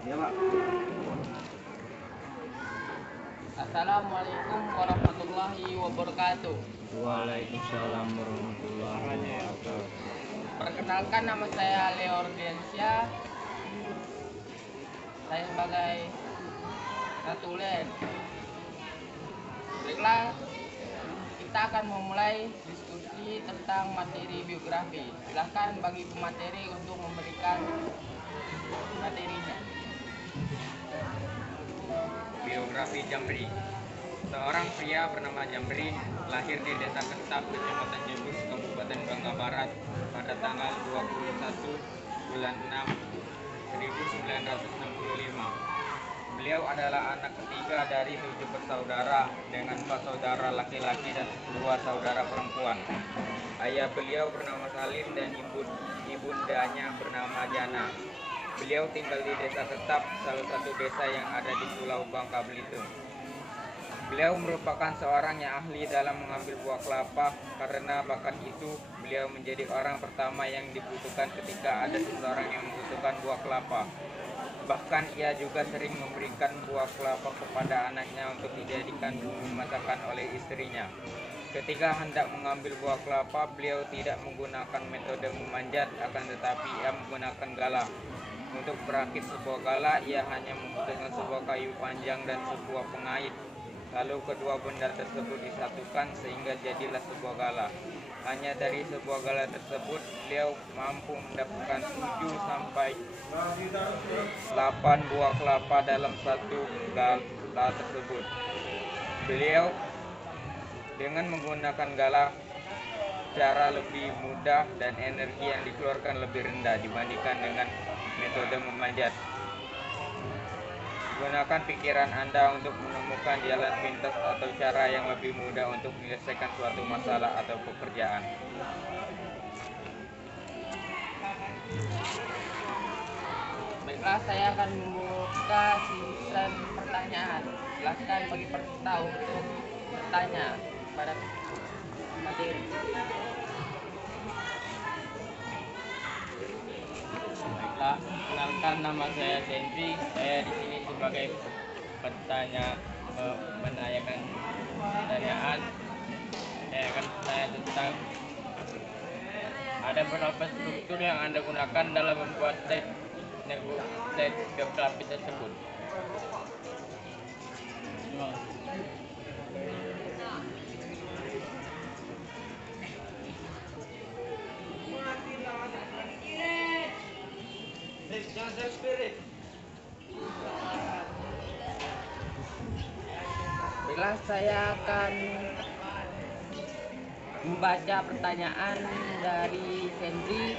Ya, Pak. Assalamualaikum warahmatullahi wabarakatuh. Waalaikumsalam warahmatullahi wabarakatuh. Perkenalkan, nama saya Leo Ordiansyah. Saya sebagai Ratulen. Baiklah, kita akan memulai diskusi tentang materi biografi. Silahkan bagi pemateri untuk memberikan materinya. Biografi Jamri. Seorang pria bernama Jamri lahir di Desa Ketap, Kecamatan Jebus, Kabupaten Bangka Barat pada tanggal 21 bulan 6 1965. Beliau adalah anak ketiga dari 7 bersaudara dengan 4 saudara laki-laki dan 2 saudara perempuan. Ayah beliau bernama Salim dan ibundanya bernama Jana. Beliau tinggal di Desa Ketap, salah satu desa yang ada di Pulau Bangka Belitung. Beliau merupakan seorang yang ahli dalam mengambil buah kelapa. Karena bakat itu, beliau menjadi orang pertama yang dibutuhkan ketika ada seseorang yang membutuhkan buah kelapa. Bahkan ia juga sering memberikan buah kelapa kepada anaknya untuk dijadikan bumbu masakan oleh istrinya. Ketika hendak mengambil buah kelapa, beliau tidak menggunakan metode memanjat, akan tetapi ia menggunakan galah. Untuk merakit sebuah galah, ia hanya membutuhkan sebuah kayu panjang dan sebuah pengait. Lalu kedua benda tersebut disatukan sehingga jadilah sebuah galah. Hanya dari sebuah galah tersebut, beliau mampu mendapatkan 7 sampai 8 buah kelapa dalam satu galah tersebut. Beliau dengan menggunakan galah cara lebih mudah dan energi yang dikeluarkan lebih rendah dibandingkan dengan metode memanjat. Gunakan pikiran Anda untuk menemukan jalan pintas atau cara yang lebih mudah untuk menyelesaikan suatu masalah atau pekerjaan. Baiklah, saya akan membuka sesian pertanyaan. Silakan bagi peserta untuk bertanya pada materi. Baiklah, kenalkan nama saya Sendri. Saya di sini sebagai menanyakan pertanyaan. Saya akan bertanya tentang ada berapa struktur yang Anda gunakan dalam membuat teks biografi tersebut. Baiklah, saya akan membaca pertanyaan dari Sendri.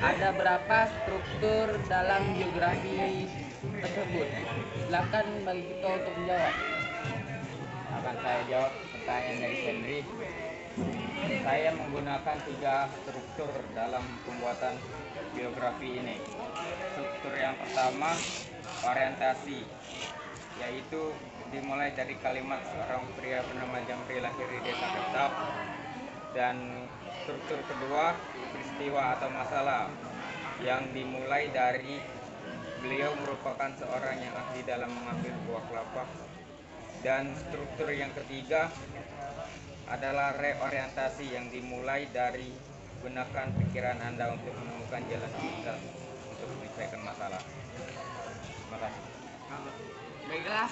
Ada berapa struktur dalam biografi tersebut? Silakan bagi kita untuk menjawab. Akan saya jawab pertanyaan dari Henry. Saya menggunakan 3 struktur dalam pembuatan biografi ini. Struktur yang pertama, orientasi, yaitu dimulai dari kalimat seorang pria bernama Jamri lahir di Desa Ketap. Dan struktur kedua, peristiwa atau masalah, yang dimulai dari beliau merupakan seorang yang ahli dalam mengambil buah kelapa. Dan struktur yang ketiga adalah reorientasi, yang dimulai dari gunakan pikiran Anda untuk menemukan jalan pintas untuk menyelesaikan masalah. Terima kasih. Baiklah,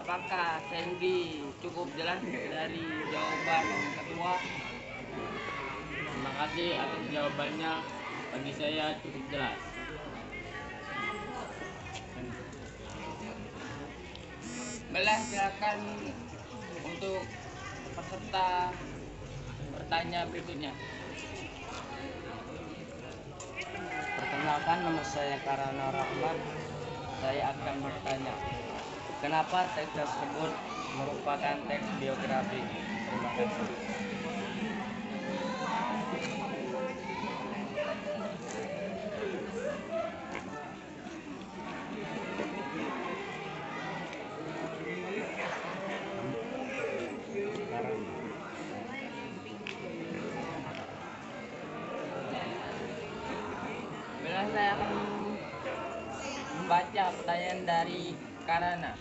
apakah Sandy cukup jelas dari jawaban kedua? Terima kasih atas jawabannya. Bagi saya cukup jelas. Baiklah, silakan untuk peserta bertanya berikutnya. Perkenalkan, nama saya Karana Rahmat. Saya akan bertanya, kenapa teks tersebut merupakan teks biografi? Terima kasih. Baiklah, saya akan membaca pertanyaan dari Karana.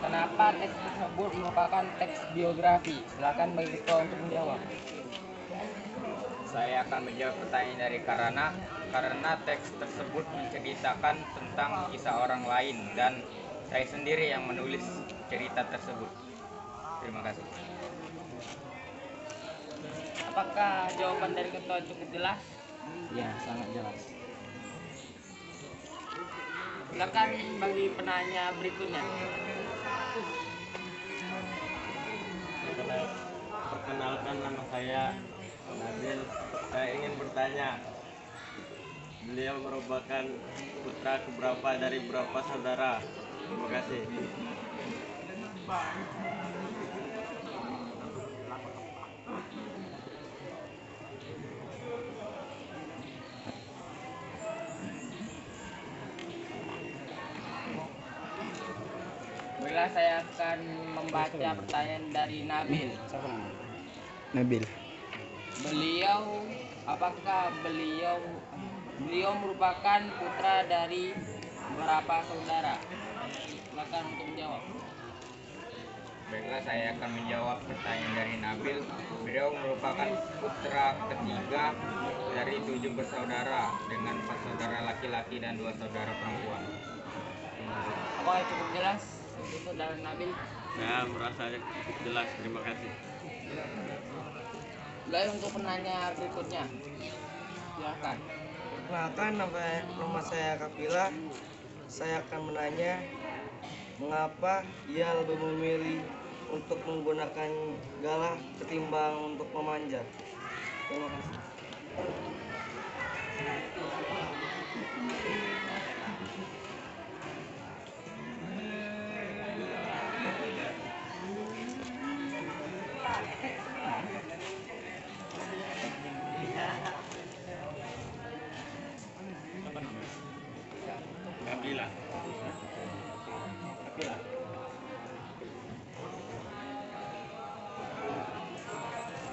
Kenapa teks tersebut merupakan teks biografi? Silakan bagi ketua untuk menjawab. Saya akan menjawab pertanyaan dari karena teks tersebut menceritakan tentang kisah orang lain dan saya sendiri yang menulis cerita tersebut. Terima kasih. Apakah jawaban dari ketua cukup jelas? Ya, sangat jelas. Silakan bagi penanya berikutnya. Perkenalkan, nama saya Nabil. Saya ingin bertanya, beliau merupakan putra keberapa dari berapa saudara? Terima kasih. Baiklah, saya akan membaca pertanyaan dari Nabil. Nabil. Apakah beliau merupakan putra dari berapa saudara? Silakan untuk menjawab. Baiklah, saya akan menjawab pertanyaan dari Nabil. Beliau merupakan putra ketiga dari 7 bersaudara dengan 4 saudara laki-laki dan 2 saudara perempuan. Apakah cukup jelas itu dari Nabil? Saya merasa jelas. Terima kasih. Baik, untuk penanya berikutnya. Silakan. Perkenalkan, nama saya Kapila. Saya akan menanya mengapa ia lebih memilih untuk menggunakan galah ketimbang untuk memanjat. Terima kasih. Kapila.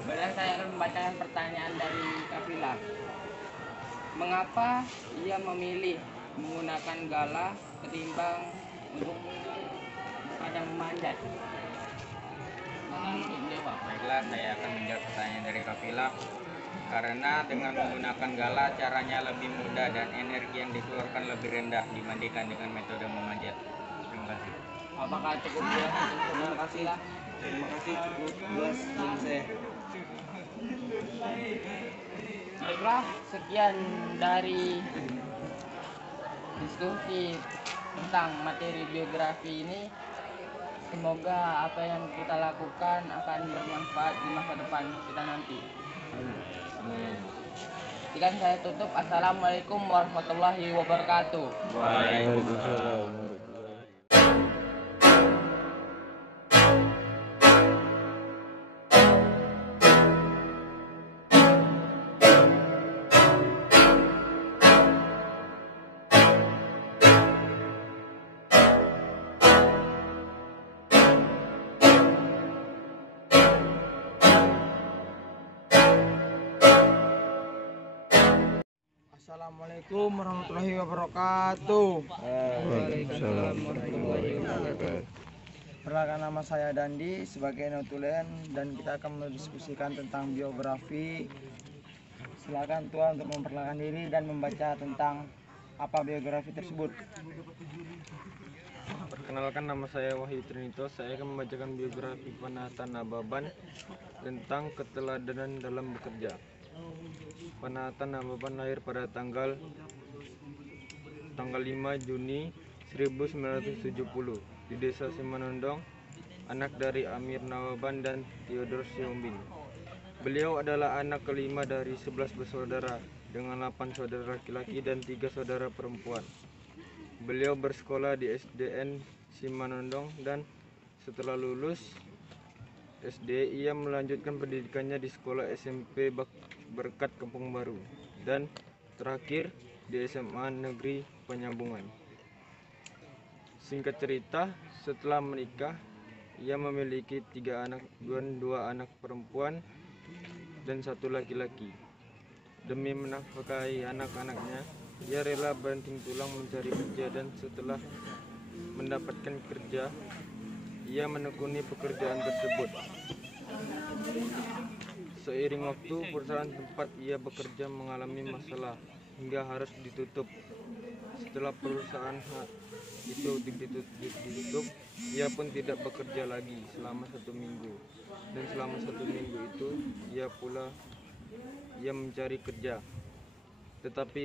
Baiklah, saya akan membacakan pertanyaan dari Kapila. Mengapa ia memilih menggunakan galah ketimbang untuk pada memanjat? Silakan untuk menjawab. Baiklah, saya akan menjawab pertanyaan dari Kapila. Karena dengan menggunakan gala caranya lebih mudah dan energi yang dikeluarkan lebih rendah dibandingkan dengan metode memanjat. Terima kasih. Apakah cukup jelas untuk Kapila? Terima kasih, cukup jelas dari saya. Baiklah, sekian dari diskusi tentang materi biografi ini. Semoga apa yang kita lakukan akan bermanfaat di masa depan kita nanti. Sekian saya tutup. Assalamualaikum warahmatullahi wabarakatuh. Waalaikumsalam. Assalamualaikum warahmatullahi wabarakatuh. Waalaikumsalam warahmatullahi wabarakatuh. Perkenalkan, nama saya Dandi sebagai notulen dan kita akan mendiskusikan tentang biografi. Silakan Tuan untuk memperkenalkan diri dan membaca tentang apa biografi tersebut. Perkenalkan, nama saya Wahyu Trinito. Saya akan membacakan biografi Panata Nababan tentang keteladanan dalam bekerja. Panata Nababan lahir pada tanggal 5 Juni 1970 di Desa Simanondong, anak dari Amir Nababan dan Theodor Siombing. Beliau adalah anak kelima dari 11 bersaudara dengan 8 saudara laki-laki dan 3 saudara perempuan. Beliau bersekolah di SDN Simanondong dan setelah lulus SD ia melanjutkan pendidikannya di sekolah SMP Berkat Kampung Baru dan terakhir di SMA Negeri Penyambungan. Singkat cerita, setelah menikah ia memiliki 3 anak dan 2 anak perempuan dan 1 laki-laki. Demi menafkahi anak-anaknya, Ia rela banting tulang mencari kerja dan setelah mendapatkan kerja, ia menekuni pekerjaan tersebut. Seiring waktu, perusahaan tempat ia bekerja mengalami masalah hingga harus ditutup. Setelah perusahaan itu ditutup, ia pun tidak bekerja lagi selama 1 minggu. Dan selama 1 minggu itu, ia mencari kerja. Tetapi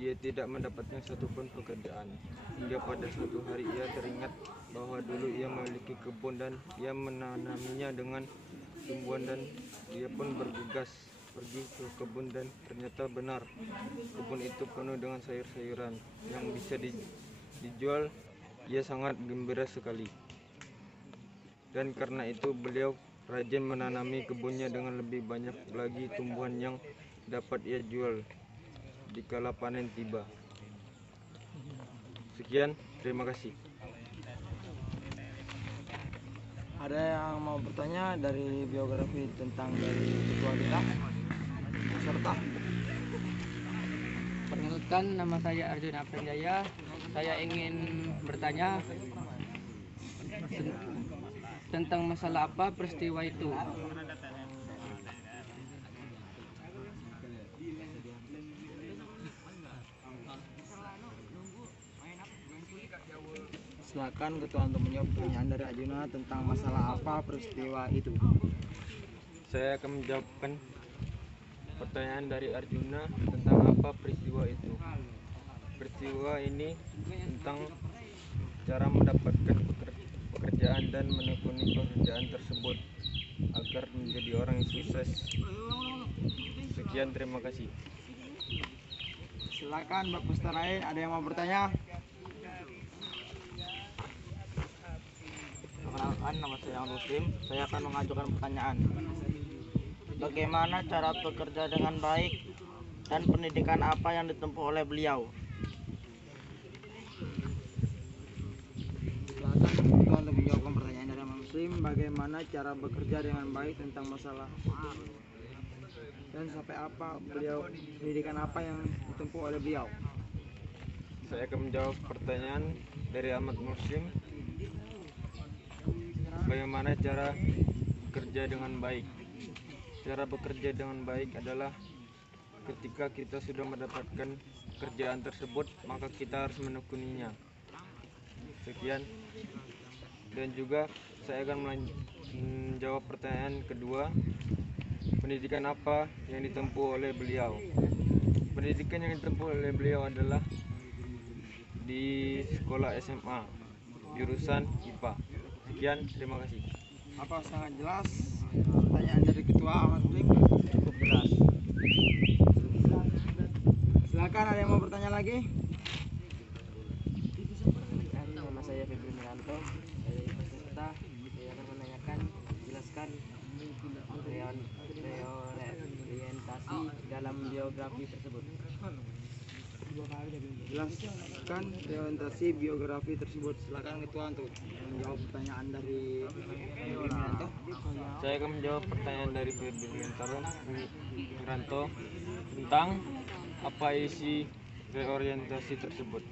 dia tidak mendapatkan satupun pekerjaan. Hingga pada suatu hari ia teringat bahwa dulu ia memiliki kebun dan ia menanaminya dengan tumbuhan, dan dia pun bergegas pergi ke kebun dan ternyata benar kebun itu penuh dengan sayur-sayuran yang bisa dijual. Ia sangat gembira sekali, dan karena itu beliau rajin menanami kebunnya dengan lebih banyak lagi tumbuhan yang dapat ia jual dikala panen tiba. Sekian, terima kasih. Ada yang mau bertanya dari biografi tentang dari ketua kita? Serta Perkenalkan, nama saya Arjuna Pranjaya. Saya ingin bertanya tentang masalah apa peristiwa itu. silakan ketua untuk menjawab pertanyaan dari Arjuna tentang masalah apa peristiwa itu. Saya akan menjawabkan pertanyaan dari Arjuna tentang apa peristiwa itu. Peristiwa ini tentang cara mendapatkan pekerjaan dan menekuni pekerjaan tersebut agar menjadi orang yang sukses. Sekian, terima kasih. Silakan Bapak peserta lain, ada yang mau bertanya? Perkenalkan, nama saya Muslim. Saya akan mengajukan pertanyaan. Bagaimana cara bekerja dengan baik dan pendidikan apa yang ditempuh oleh beliau? Silakan ketua untuk menjawabkan pertanyaan dari Muslim. Bagaimana cara bekerja dengan baik tentang masalah dan sampai apa beliau, pendidikan apa yang ditempuh oleh beliau? Saya akan menjawab pertanyaan dari Ahmad Muslim. Bagaimana cara bekerja dengan baik? Cara bekerja dengan baik adalah ketika kita sudah mendapatkan kerjaan tersebut, maka kita harus menekuninya. Sekian. Dan juga saya akan menjawab pertanyaan kedua. Pendidikan apa yang ditempuh oleh beliau? Pendidikan yang ditempuh oleh beliau adalah di sekolah SMA, jurusan IPA. Sekian, terima kasih. Apa sangat jelas pertanyaan dari ketua Ahmad Muslim? Cukup jelas. Silakan, ada yang mau bertanya lagi? Nama saya Febri Miranto dari peserta. Saya akan menanyakan, jelaskan orientasi dalam biografi tersebut. Jelaskan orientasi biografi tersebut. Silakan ketua untuk menjawab pertanyaan dari Miranto. Saya akan menjawab pertanyaan dari Febri Miranto tentang apa isi reorientasi tersebut.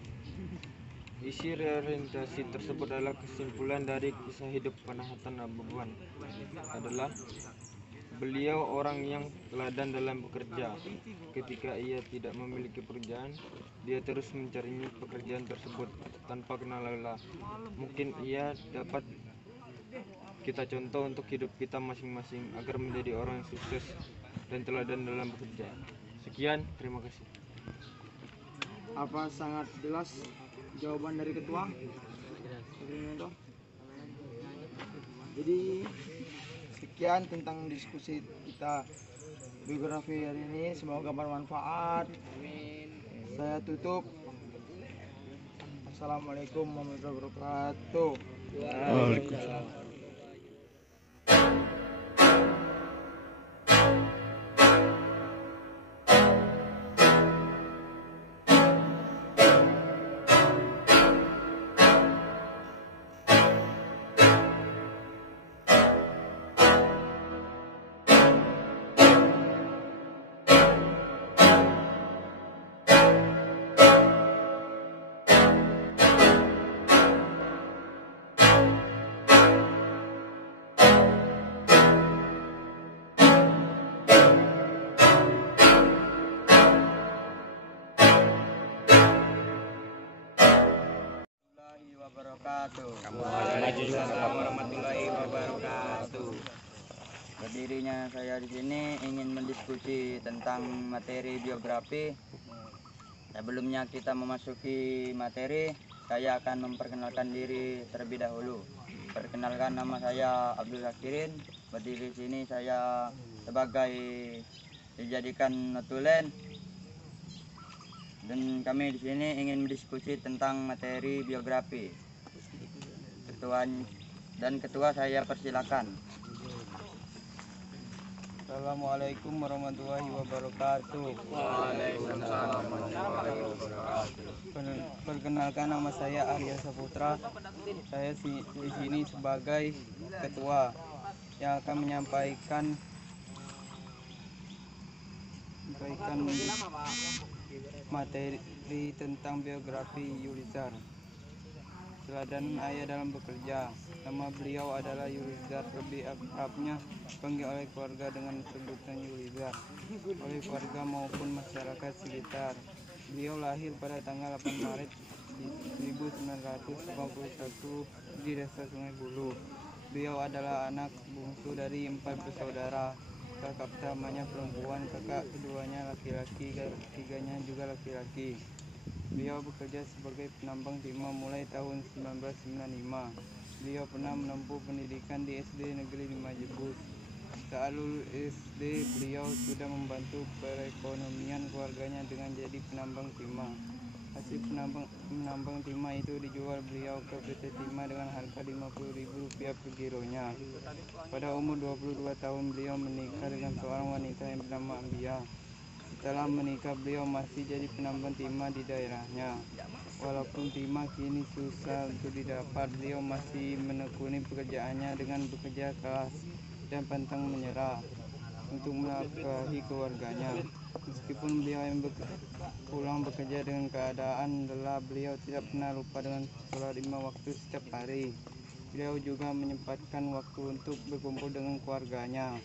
Isi reorientasi tersebut adalah kesimpulan dari kisah hidup Panahatan Abubuan. Adalah beliau orang yang teladan dalam bekerja. Ketika ia tidak memiliki pekerjaan, dia terus mencari pekerjaan tersebut tanpa kenal lelah. Mungkin ia dapat kita contoh untuk hidup kita masing-masing agar menjadi orang yang sukses dan teladan dalam bekerja. Sekian, terima kasih. Apa sangat jelas jawaban dari ketua? Jadi sekian tentang diskusi kita biografi hari ini, semoga bermanfaat. Saya tutup. Assalamualaikum warahmatullahi wabarakatuh. Waalaikumsalam. wabarakatuh. Waalaikumsalam warahmatullahi wabarakatuh. Berdirinya saya di sini ingin mendiskusi tentang materi biografi. Sebelumnya kita memasuki materi, saya akan memperkenalkan diri terlebih dahulu. Perkenalkan, nama saya Abdul Hakirin. Berdiri di sini saya sebagai dijadikan notulen. Dan kami di sini ingin mendiskusi tentang materi biografi. Ketua saya persilakan. Assalamualaikum warahmatullahi wabarakatuh. Waalaikumsalam warahmatullahi wabarakatuh. Perkenalkan, nama saya Arya Saputra. Saya di sini sebagai ketua yang akan menyampaikan materi tentang biografi Yulizar. Teladan ayah dalam bekerja. Nama beliau adalah Yulizar, lebih akrabnya dipanggil oleh keluarga dengan sebutan Yulizar, oleh keluarga maupun masyarakat sekitar. Beliau lahir pada tanggal 8 Maret 1951 di desa Sungai Bulu. Beliau adalah anak bungsu dari 4 bersaudara. Kakak pertamanya perempuan, kakak keduanya laki-laki, ketiganya juga laki-laki. Beliau bekerja sebagai penambang timah mulai tahun 1995. Beliau pernah menempuh pendidikan di SD Negeri 5 Jebus. Saat lulus SD, beliau sudah membantu perekonomian keluarganya dengan jadi penambang timah. Hasil menambang timah itu dijual beliau ke PT Timah dengan harga Rp50.000 per kilonya. Pada umur 22 tahun beliau menikah dengan seorang wanita yang bernama Ambia. Setelah menikah beliau masih jadi penambang timah di daerahnya. Walaupun timah kini susah untuk didapat, beliau masih menekuni pekerjaannya dengan bekerja keras dan pantang menyerah untuk menafkahi keluarganya. Meskipun beliau yang pulang bekerja dengan keadaan lelah, beliau tidak pernah lupa dengan sholat 5 waktu setiap hari. Beliau juga menyempatkan waktu untuk berkumpul dengan keluarganya.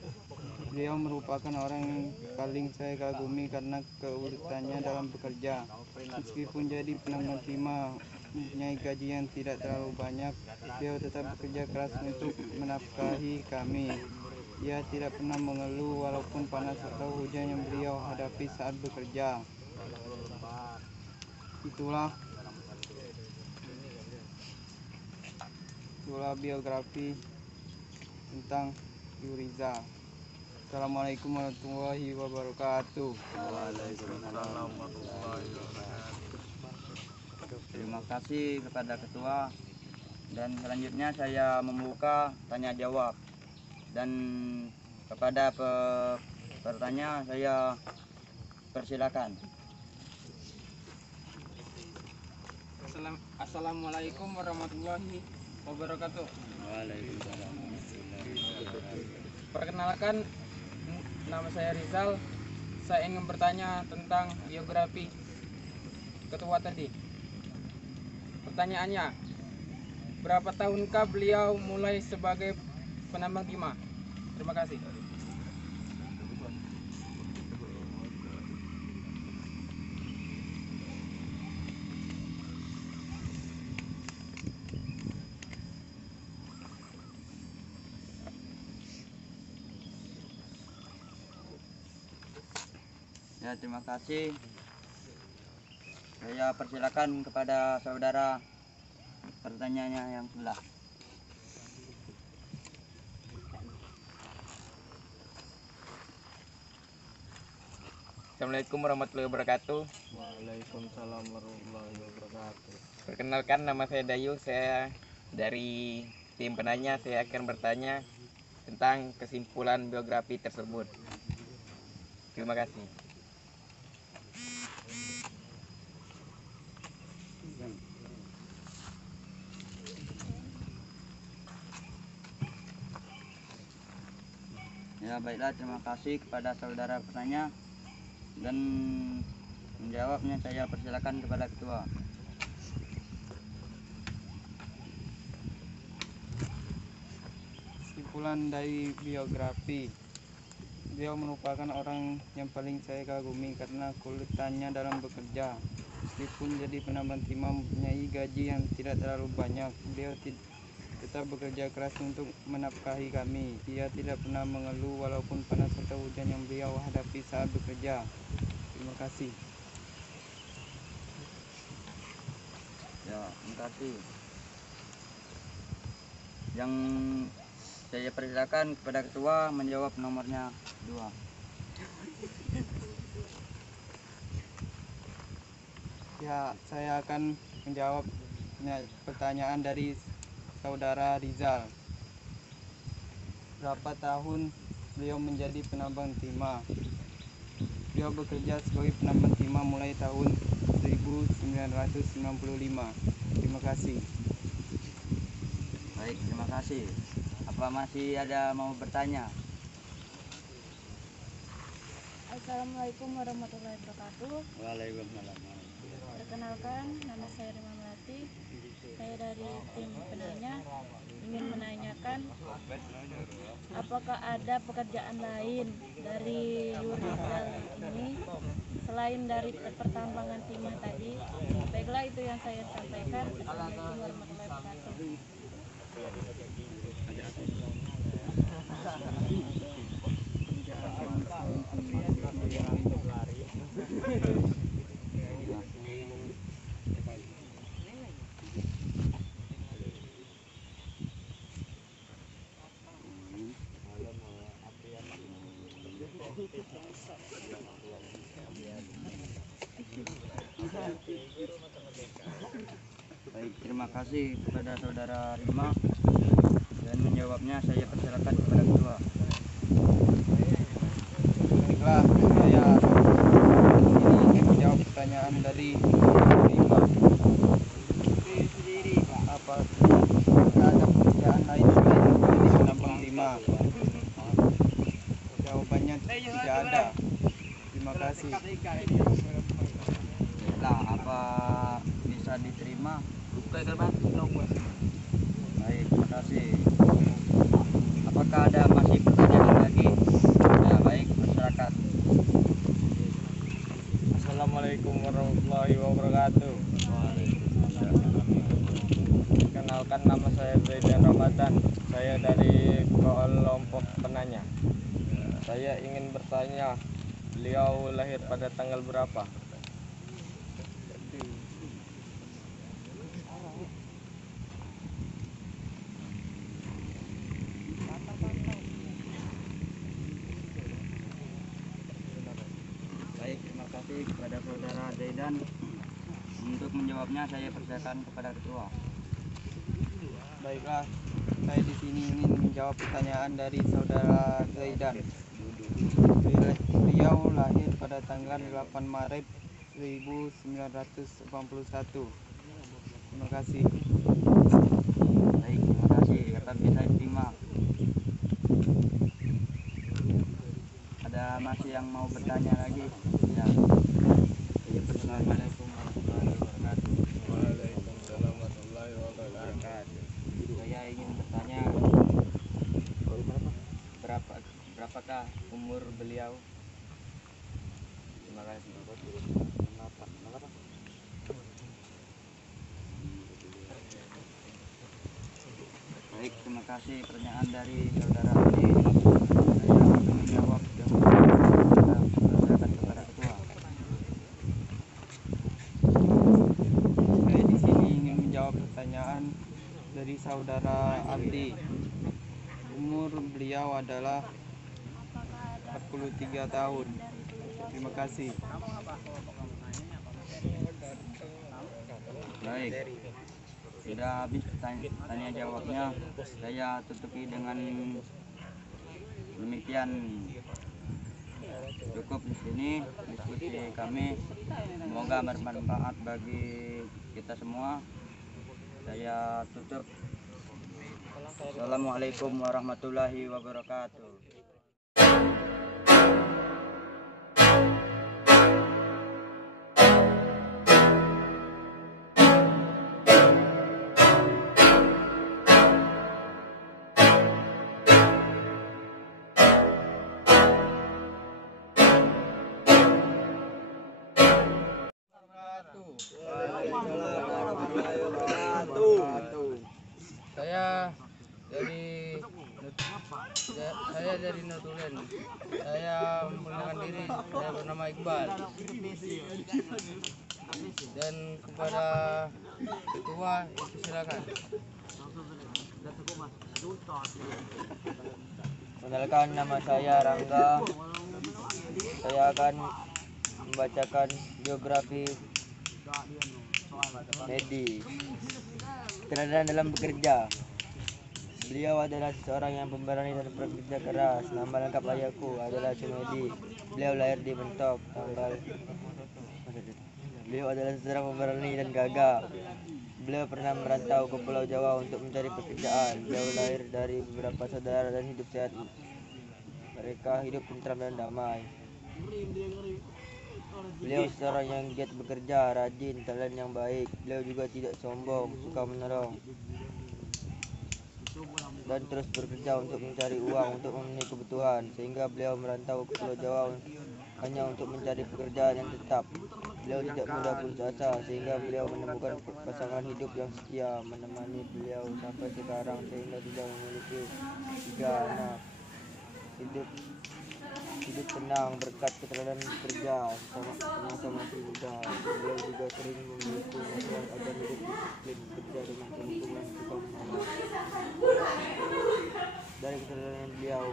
Beliau merupakan orang yang paling saya kagumi karena keuletannya dalam bekerja. Meskipun jadi penambang timah mempunyai gaji yang tidak terlalu banyak, beliau tetap bekerja keras untuk menafkahi kami. Ia tidak pernah mengeluh walaupun panas atau hujan yang beliau hadapi saat bekerja. Itulah biografi tentang Yulizar. Assalamualaikum warahmatullahi wabarakatuh. Terima kasih kepada ketua. Dan selanjutnya saya membuka tanya jawab. Dan kepada pertanyaan saya persilakan. Assalamualaikum warahmatullahi wabarakatuh. Waalaikumsalam. Perkenalkan, nama saya Rizal. Saya ingin bertanya tentang biografi ketua tadi. Pertanyaannya, berapa tahunkah beliau mulai sebagai penambang timah? Terima kasih. Ya, terima kasih. Saya persilakan kepada saudara pertanyaannya yang sebelah. Assalamualaikum warahmatullahi wabarakatuh. Waalaikumsalam warahmatullahi wabarakatuh. Perkenalkan, nama saya Dayu. Saya dari tim penanya. Saya akan bertanya tentang kesimpulan biografi tersebut. Terima kasih. Ya, baiklah, terima kasih kepada saudara penanya. Dan menjawabnya saya persilakan kepada ketua. Kesimpulan dari biografi, beliau merupakan orang yang paling saya kagumi karena keuletannya dalam bekerja. Meskipun jadi penambang timah mempunyai gaji yang tidak terlalu banyak, beliau tetap bekerja keras untuk menafkahi kami. Ia tidak pernah mengeluh walaupun panas atau hujan yang beliau hadapi saat bekerja. Terima kasih. Ya, terima kasih. Yang saya persilakan kepada ketua menjawab nomornya 2. Ya, saya akan menjawab pertanyaan dari saudara Rizal. Berapa tahun beliau menjadi penambang timah? Beliau bekerja sebagai penambang timah mulai tahun 1995. Terima kasih. Baik, terima kasih. Apa masih ada mau bertanya? Assalamualaikum warahmatullahi wabarakatuh. Waalaikumsalam. Perkenalkan, nama saya Rima Melati. Saya dari tim penanya ingin menanyakan apakah ada pekerjaan lain dari Yurizal ini selain dari pertambangan timah tadi. Baiklah, itu yang saya sampaikan. Assalamualaikum warahmatullahi wabarakatuh. Baik, terima kasih kepada saudara Rima, dan menjawabnya saya persilakan kepada ketua. Baiklah, saya ini ingin menjawab pertanyaan dari Rima. Apa ada pekerjaan lain selain menjadi penambang timah? Jawabannya tidak ada. Terima kasih. Lah, apa bisa diterima? Baik, terima kasih. Apakah ada masih pertanyaan lagi? Ya, baik, masyarakat. Assalamualaikum warahmatullahi wabarakatuh. Kenalkan, nama saya Zaidan Ramadan. Saya dari kelompok penanya. Saya ingin bertanya, beliau lahir pada tanggal berapa? Baik, terima kasih kepada saudara Zaidan. Untuk menjawabnya saya persilakan kepada ketua. Baiklah, saya di sini ingin menjawab pertanyaan dari saudara Zaidan. Beliau lahir pada tanggal 8 Maret 1981. Terima kasih. Baik, terima kasih. Tetap bisa diterima. Ada masih yang mau bertanya lagi? Ya. Assalamualaikum warahmatullahi wabarakatuh. Waalaikumsalam warahmatullahi wabarakatuh. Saya ingin bertanya, berapakah umur beliau? Terima kasih. Baik, terima kasih pertanyaan dari saudara Andi. Saya akan menjawab kepada ketua. Saya di sini ingin menjawab pertanyaan dari saudara Aldi. Umur beliau adalah 43 tahun. Terima kasih. Baik, sudah habis tanya jawabnya. Saya tutupi dengan demikian. Cukup di sini diskusi kami. Semoga bermanfaat bagi kita semua. Saya tutup. Assalamualaikum warahmatullahi wabarakatuh. Saya dari saya dari Notulen. Saya memperkenalkan diri. Saya bernama Iqbal. Dan kepada ketua silakan. Perkenalkan, nama saya Rangga. Saya akan membacakan biografi Medi. Keterampilan dalam bekerja. Beliau adalah seseorang yang pemberani dan pekerja keras. Nama lengkap ayahku adalah Sumedi. Beliau lahir di Bentok, tanggal. Beliau adalah seseorang pemberani dan gagah. Beliau pernah merantau ke Pulau Jawa untuk mencari pekerjaan. Beliau lahir dari beberapa saudara dan hidup sehat. Mereka hidup tentram dan damai. Beliau seorang yang giat bekerja, rajin, teladan yang baik. Beliau juga tidak sombong, suka menolong, dan terus bekerja untuk mencari uang untuk memenuhi kebutuhan. Sehingga beliau merantau ke Pulau Jawa hanya untuk mencari pekerjaan yang tetap. Beliau tidak mudah putus asa, sehingga beliau menemukan pasangan hidup yang setia menemani beliau sampai sekarang, sehingga sudah memiliki 3 anak. Hidup tenang berkat keteladanan bekerja sama masih muda. Beliau juga sering memiliki nasihat agar hidup disiplin, bekerja dengan sungguh-sungguh, suka menolong. Dari keteladanan beliau,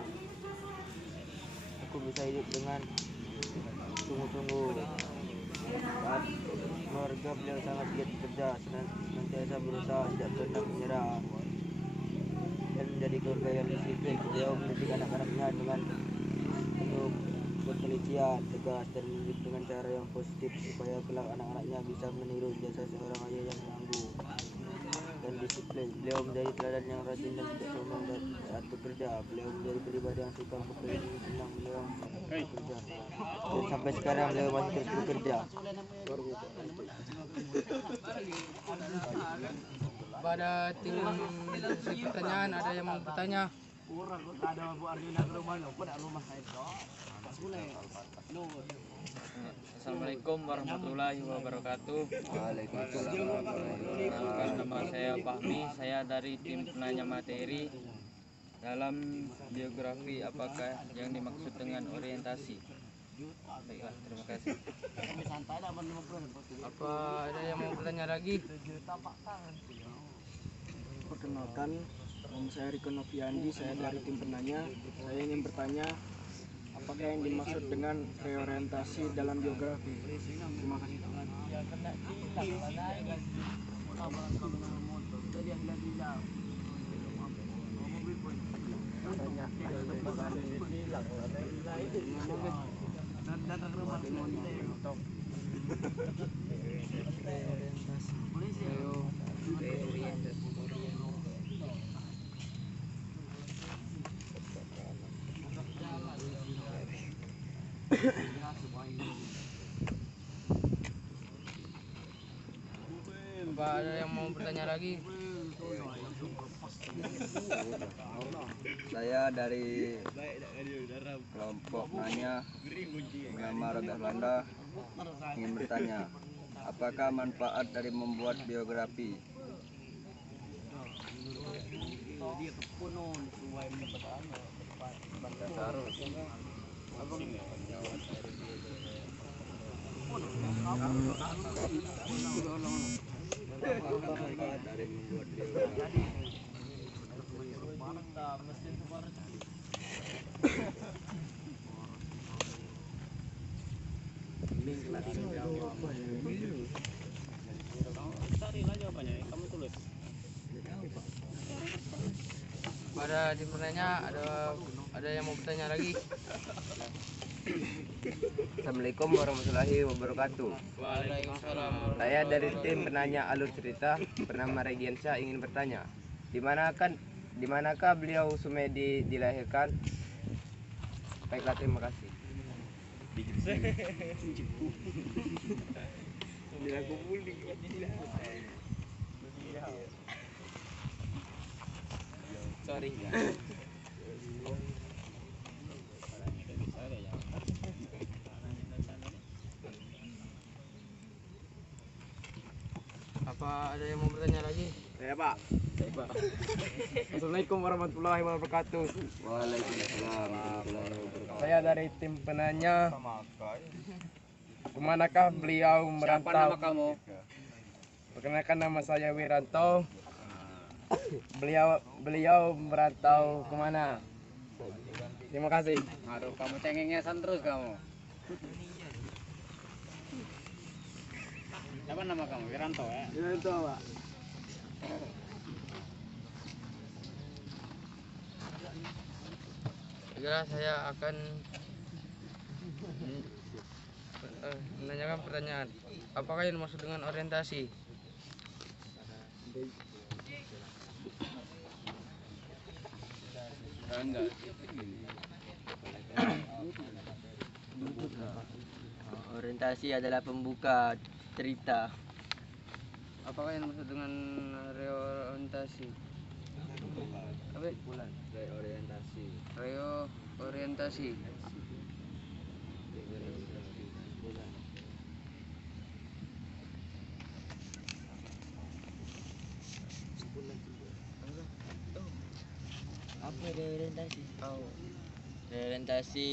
aku bisa hidup dengan sungguh-sungguh. Saat keluarga beliau sangat giat bekerja, senantiasa berusaha, tidak pernah menyerah, dan menjadi keluarga yang disiplin. Beliau mendidik anak-anaknya dengan penuh ketelitian, tegas, dan mendidik dengan cara yang positif supaya kelak anak-anaknya bisa meniru jasa seorang ayah yang tangguh dan disiplin. Beliau menjadi teladan yang rajin dan tidak sombong saat bekerja. Beliau menjadi pribadi yang suka bekerja, senang menolong saat bekerja, dan sampai sekarang beliau masih terus bekerja. Pada tim diskusi pertanyaan, ada yang mau bertanya? Assalamualaikum warahmatullahi wabarakatuh. Waalaikumsalam. Nama saya Fahmi, saya dari tim penanya materi. Dalam biografi, apakah yang dimaksud dengan orientasi? Baiklah, terima kasih. Apa ada yang mau bertanya lagi? Perkenalkan, nama saya Riko Noviandi, saya dari tim penanya. Saya ingin bertanya, apakah yang dimaksud dengan reorientasi dalam biografi? Terima kasih. Apa ada yang mau bertanya lagi? Saya dari kelompok nanya bernama Roga Belanda ingin bertanya, apakah manfaat dari membuat biografi? Pada tim penanya, ada yang mau bertanya lagi? Assalamualaikum warahmatullahi wabarakatuh. Waalaikumsalam. Saya dari tim penanya alur cerita bernama Regiansyah ingin bertanya, di manakah beliau Sumedi dilahirkan? Baiklah, terima kasih. Sorry. Apa ada yang mau bertanya lagi? Saya Pak. Assalamualaikum warahmatullahi wabarakatuh. Waalaikumsalam warahmatullahi wabarakatuh. Saya dari tim penanya. Kemanakah beliau merantau? Siapa nama kamu? Perkenalkan, nama saya Wiranto. Beliau merantau kemana? Terima kasih. Aduh, kamu cengengesan terus kamu. Siapa nama kamu? Wiranto ya? Wiranto Pak. Segera saya akan menanyakan pertanyaan. Apakah yang dimaksud dengan orientasi? Orientasi adalah pembuka cerita. Apakah yang dimaksud dengan reorientasi? Apa? Reorientasi. Reorientasi. Apa reorientasi? Tahu. Reorientasi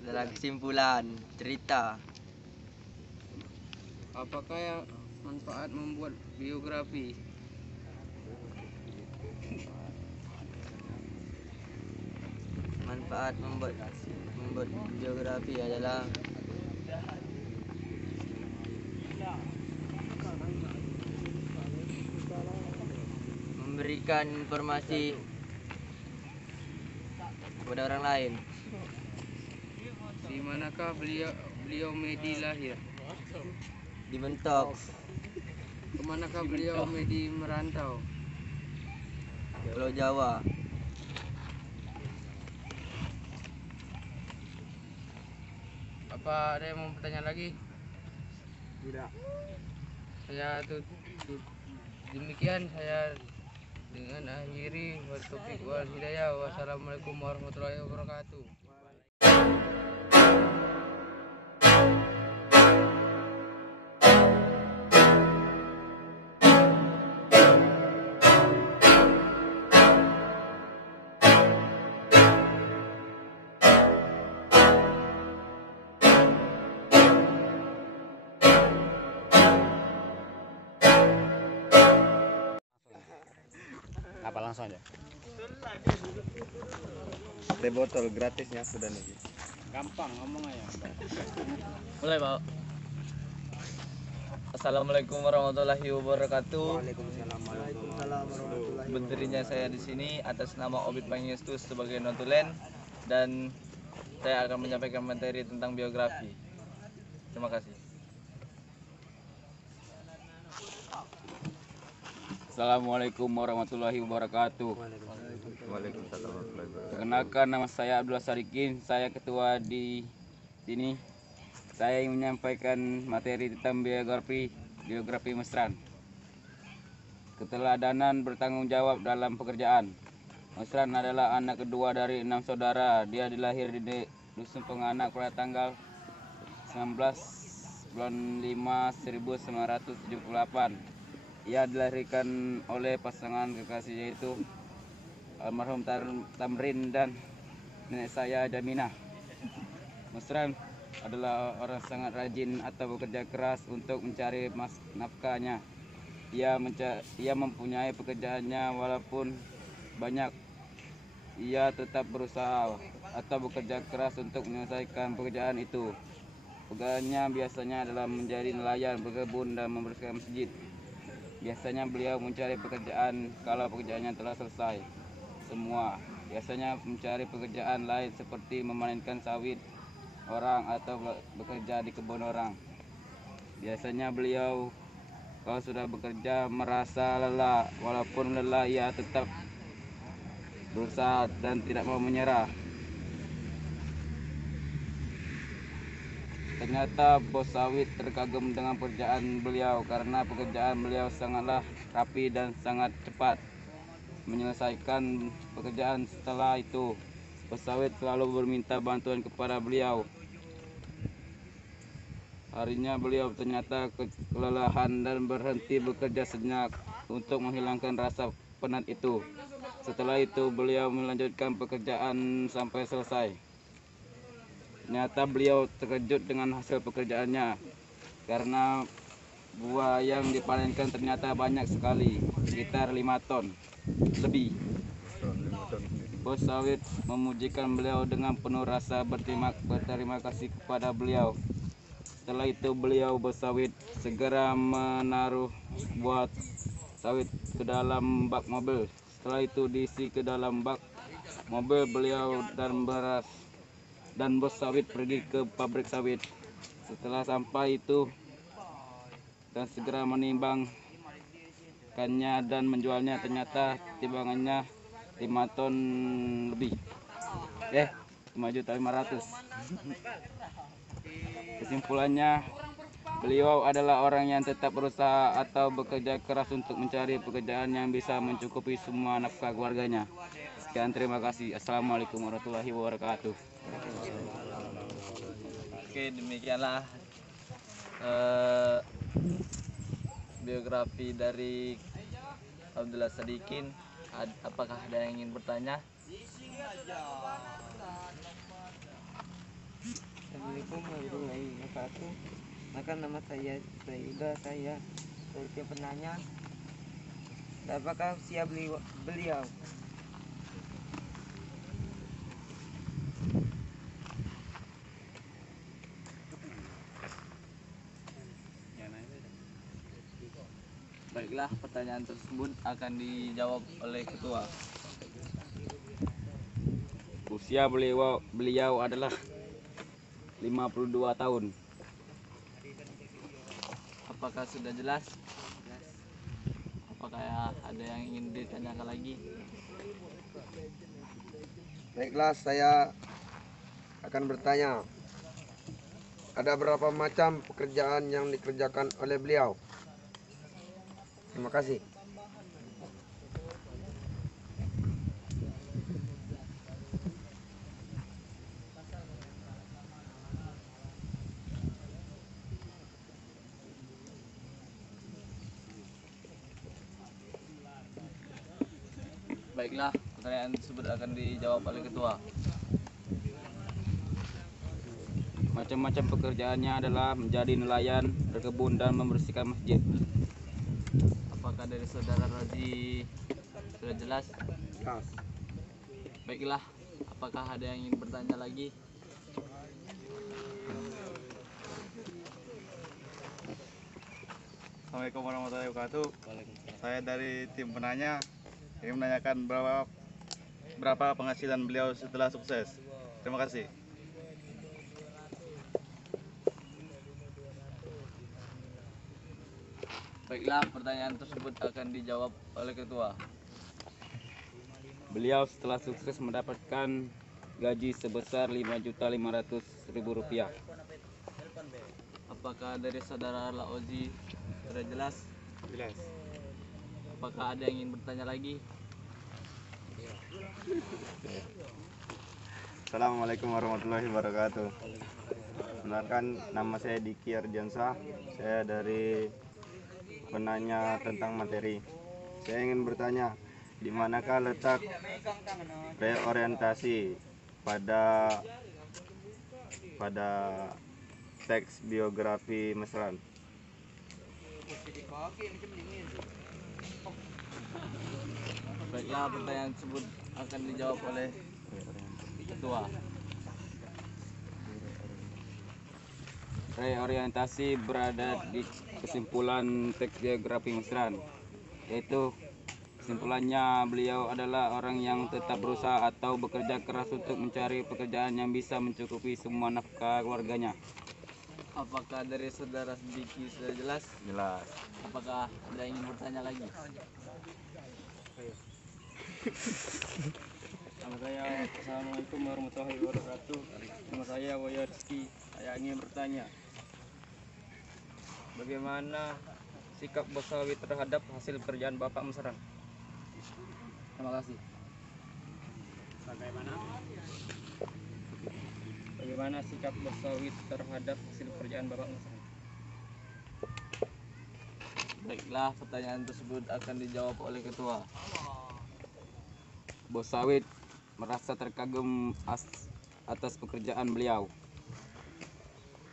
adalah kesimpulan cerita. Apakah yang manfaat membuat biografi? Manfaat membuat biografi adalah memberikan informasi kepada orang lain. Di manakah beliau Medi lahir? Dibentuk Kemanakah beliau Medi merantau? Pulau Jawa. Apa ada yang mau bertanya lagi? Tidak. Saya demikian saya dengan akhiri wa taufiq wal hidayah. Wassalamualaikum warahmatullahi wabarakatuh. Apa langsung aja? Teh botol gratisnya sudah nih. Gampang ngomong aja. Mulai, Pak. Assalamualaikum warahmatullahi wabarakatuh. Waalaikumsalam warahmatullahi wabarakatuh. Berdirinya saya di sini atas nama Obit Pangestu sebagai notulen dan saya akan menyampaikan materi tentang biografi. Terima kasih. Assalamualaikum warahmatullahi wabarakatuh. Perkenalkan, nama saya Abdullah Sarikin, saya ketua di sini. Saya ingin menyampaikan materi tentang biografi Mesran. Keteladanan bertanggung jawab dalam pekerjaan. Mesran adalah anak kedua dari 6 saudara. Dia dilahir di Dusun Penganak pada tanggal 19 bulan 5 1978. Ia dilahirkan oleh pasangan kekasih yaitu almarhum Tamrin dan nenek saya Jaminah. Mesran adalah orang sangat rajin atau bekerja keras untuk mencari nafkahnya. Ia mempunyai pekerjaannya walaupun banyak. Ia tetap berusaha atau bekerja keras untuk menyelesaikan pekerjaan itu. Pekerjaannya biasanya adalah menjadi nelayan, berkebun dan membersihkan masjid. Biasanya beliau mencari pekerjaan kalau pekerjaannya telah selesai semua. Biasanya mencari pekerjaan lain seperti memanenkan sawit orang atau bekerja di kebun orang. Biasanya beliau kalau sudah bekerja merasa lelah. Walaupun lelah ia tetap berusaha dan tidak mau menyerah. Ternyata bos sawit terkagum dengan pekerjaan beliau karena pekerjaan beliau sangatlah rapi dan sangat cepat menyelesaikan pekerjaan. Setelah itu, bos sawit selalu meminta bantuan kepada beliau. harinya beliau ternyata kelelahan dan berhenti bekerja sejenak untuk menghilangkan rasa penat itu. Setelah itu beliau melanjutkan pekerjaan sampai selesai. Ternyata beliau terkejut dengan hasil pekerjaannya karena buah yang dipanenkan ternyata banyak sekali, sekitar 5 ton lebih. Bos sawit memujikan beliau dengan penuh rasa berterima kasih kepada beliau. Setelah itu beliau bos sawit segera menaruh buah sawit ke dalam bak mobil. Setelah itu diisi ke dalam bak mobil beliau dan bos sawit pergi ke pabrik sawit. Setelah sampai itu dan segera menimbangkannya dan menjualnya, ternyata timbangannya 5 ton lebih. 5.500.000. Kesimpulannya, beliau adalah orang yang tetap berusaha atau bekerja keras untuk mencari pekerjaan yang bisa mencukupi semua nafkah keluarganya. Sekian, terima kasih. Assalamualaikum warahmatullahi wabarakatuh. Oke, demikianlah biografi dari Abdullah Sadikin. Apakah ada yang ingin bertanya? Assalamualaikum warahmatullahi wabarakatuh. Maka nama saya Saida, saya dari tim penanya. Apakah usia beliau? Baiklah, pertanyaan tersebut akan dijawab oleh ketua. Usia beliau adalah 52 tahun. Apakah sudah jelas? Apakah ada yang ingin ditanyakan lagi? Baiklah, saya akan bertanya. Ada berapa macam pekerjaan yang dikerjakan oleh beliau? Terima kasih. Baiklah, pertanyaan tersebut akan dijawab oleh ketua. Macam-macam pekerjaannya adalah menjadi nelayan, berkebun, dan membersihkan masjid. Apakah dari saudara Razi sudah jelas? Jelas. Baiklah, apakah ada yang ingin bertanya lagi? Assalamualaikum warahmatullahi wabarakatuh. Saya dari tim penanya ingin menanyakan berapa penghasilan beliau setelah sukses. Terima kasih. Baiklah, pertanyaan tersebut akan dijawab oleh ketua. Beliau setelah sukses mendapatkan gaji sebesar Rp5.500.000. Apakah dari saudara Laozi sudah jelas? Jelas. Apakah ada yang ingin bertanya lagi? Assalamualaikum warahmatullahi wabarakatuh. Benarkan nama saya Diki Arjansa. Saya dari penanya tentang materi. Saya ingin bertanya, di manakah letak reorientasi pada teks biografi Mesran? Baiklah, pertanyaan tersebut akan dijawab oleh ketua. Reorientasi berada di kesimpulan teks biografi Mesran, yaitu kesimpulannya beliau adalah orang yang tetap berusaha atau bekerja keras untuk mencari pekerjaan yang bisa mencukupi semua nafkah keluarganya. Apakah dari saudara Sediki sudah jelas? Jelas. Apakah ada yang ingin bertanya lagi? Nama saya, Assalamualaikum warahmatullahi wabarakatuh. Nama saya Wayo Rizky. Saya ingin bertanya, bagaimana sikap bos sawit terhadap hasil kerjaan Bapak Mesran? Terima kasih. Bagaimana sikap bos sawit terhadap hasil kerjaan Bapak Mesran? Baiklah, pertanyaan tersebut akan dijawab oleh ketua. Bos Sawit merasa terkagum atas pekerjaan beliau.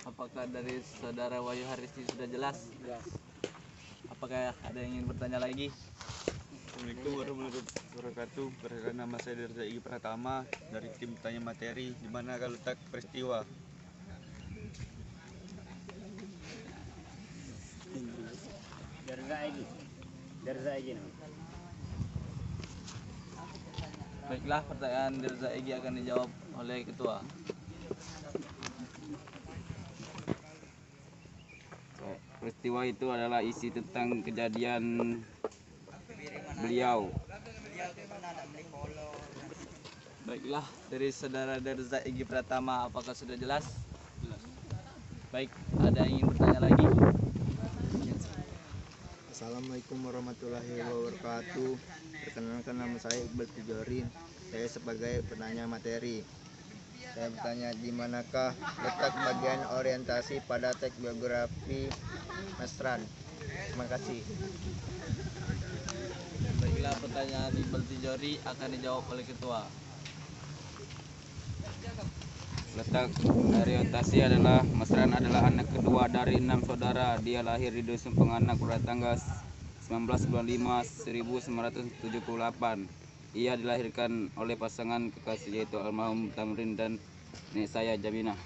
Apakah dari saudara Wahyu Haristi sudah jelas? Jelas. Apakah ada yang ingin bertanya lagi? Assalamualaikum warahmatullahi wabarakatuh. Perkenalkan, nama saya Derza Igi Pratama dari tim Tanya Materi. Di mana letak peristiwa? Baiklah, pertanyaan Derza Egi akan dijawab oleh ketua. Peristiwa itu adalah isi tentang kejadian beliau. Baiklah, dari saudara Derza Egi Pratama, apakah sudah jelas? Jelas. Baik, ada yang ingin bertanya lagi? Assalamualaikum warahmatullahi wabarakatuh. Perkenalkan, nama saya Iqbal Tijorin. Saya sebagai penanya materi. Saya bertanya, di manakah letak bagian orientasi pada teks biografi Masran? Terima kasih. Baiklah, pertanyaan Iqbal Tijori akan dijawab oleh ketua. Letak orientasi adalah Masran adalah anak kedua dari 6 saudara. Dia lahir di Dusun Penganak pada tanggal 19 bulan 5 1978. Ia dilahirkan oleh pasangan kekasih yaitu almarhum Tamrin dan nenek saya Jaminah.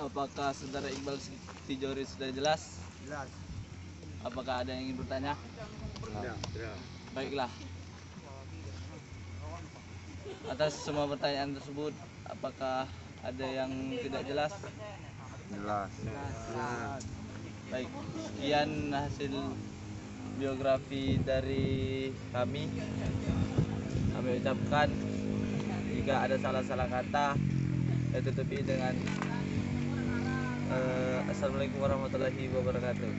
Apakah saudara Iqbal Tijori sudah jelas? Jelas. Apakah ada yang ingin bertanya? Baiklah. Atas semua pertanyaan tersebut, apakah ada yang tidak jelas? Jelas. Baik, sekian hasil biografi dari kami. Kami ucapkan jika ada salah-salah kata, saya tutupi dengan Assalamualaikum warahmatullahi wabarakatuh.